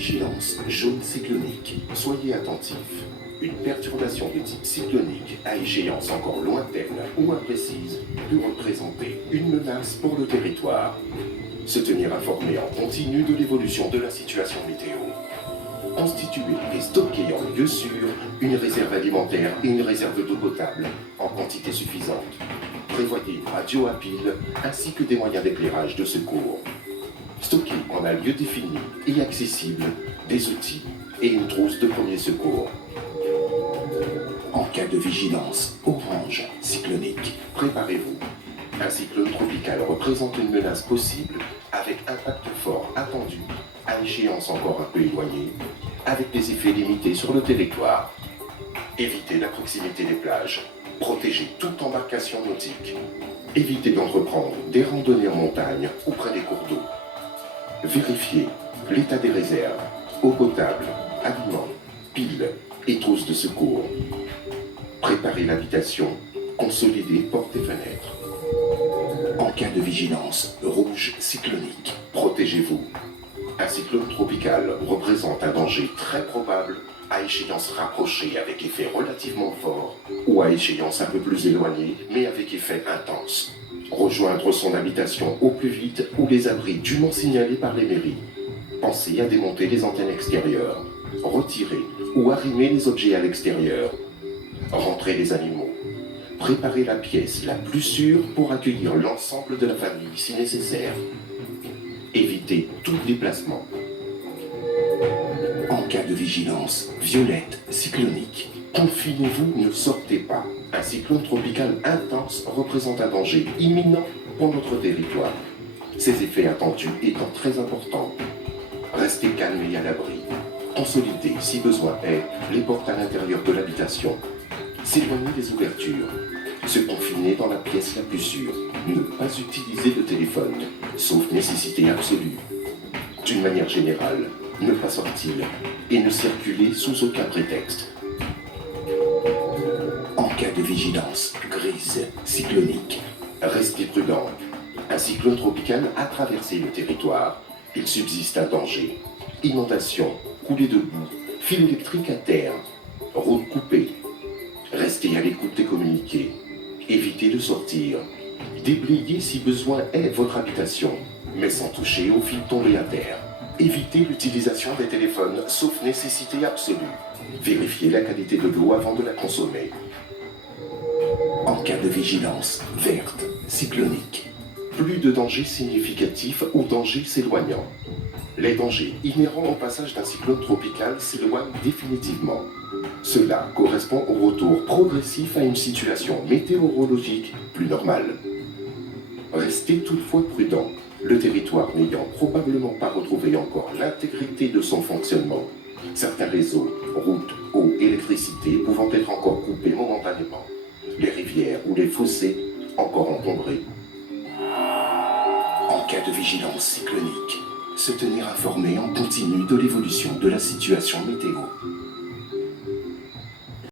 vigilance, jaune cyclonique. Soyez attentifs. Une perturbation de type cyclonique à échéance encore lointaine ou imprécise peut représenter une menace pour le territoire. Se tenir informé en continu de l'évolution de la situation météo. Constituer et stocker en lieu sûr une réserve alimentaire et une réserve d'eau potable en quantité suffisante. Prévoyez une radio à pile ainsi que des moyens d'éclairage de secours. Stocker en un lieu défini et accessible des outils et une trousse de premier secours. En cas de vigilance orange cyclonique, préparez-vous. Un cyclone tropical représente une menace possible avec impact fort attendu à échéance encore un peu éloignée, avec des effets limités sur le territoire. Évitez la proximité des plages. Protégez toute embarcation nautique. Évitez d'entreprendre des randonnées en montagne ou près des cours d'eau. Vérifiez l'état des réserves, eau potable, aliments, piles et trousses de secours. Préparez l'habitation, consolidez portes et fenêtres. En cas de vigilance rouge cyclonique, protégez-vous. Un cyclone tropical représente un danger très probable à échéance rapprochée avec effet relativement fort ou à échéance un peu plus éloignée mais avec effet intense. Rejoindre son habitation au plus vite ou les abris dûment signalés par les mairies. Pensez à démonter les antennes extérieures. Retirez ou arrimez les objets à l'extérieur. Rentrez les animaux. Préparez la pièce la plus sûre pour accueillir l'ensemble de la famille si nécessaire. Évitez tout déplacement. En cas de vigilance violette cyclonique, confinez-vous, ne sortez pas. Un cyclone tropical intense représente un danger imminent pour notre territoire. Ses effets attendus étant très importants. Restez calme et à l'abri. Consolidez, si besoin est, les portes à l'intérieur de l'habitation. S'éloigner des ouvertures. Se confiner dans la pièce la plus sûre. Ne pas utiliser le téléphone, sauf nécessité absolue. D'une manière générale, ne pas sortir et ne circuler sous aucun prétexte. En cas de vigilance grise cyclonique, restez prudent. Un cyclone tropical a traversé le territoire. Il subsiste un danger. Inondation, coulée de boue, fil électrique à terre, route coupée. Restez à l'écoute des communiqués. Évitez de sortir. Déblayez si besoin est votre habitation, mais sans toucher aux fils tombés à terre. Évitez l'utilisation des téléphones, sauf nécessité absolue. Vérifiez la qualité de l'eau avant de la consommer. En cas de vigilance verte cyclonique, plus de dangers significatifs ou dangers s'éloignant. Les dangers inhérents au passage d'un cyclone tropical s'éloignent définitivement. Cela correspond au retour progressif à une situation météorologique plus normale. Restez toutefois prudent, le territoire n'ayant probablement pas retrouvé encore l'intégrité de son fonctionnement. Certains réseaux, routes, eau, électricité pouvant être encore coupés momentanément. Les rivières ou les fossés encore encombrés. En cas de vigilance cyclonique, se tenir informé en continu de l'évolution de la situation météo.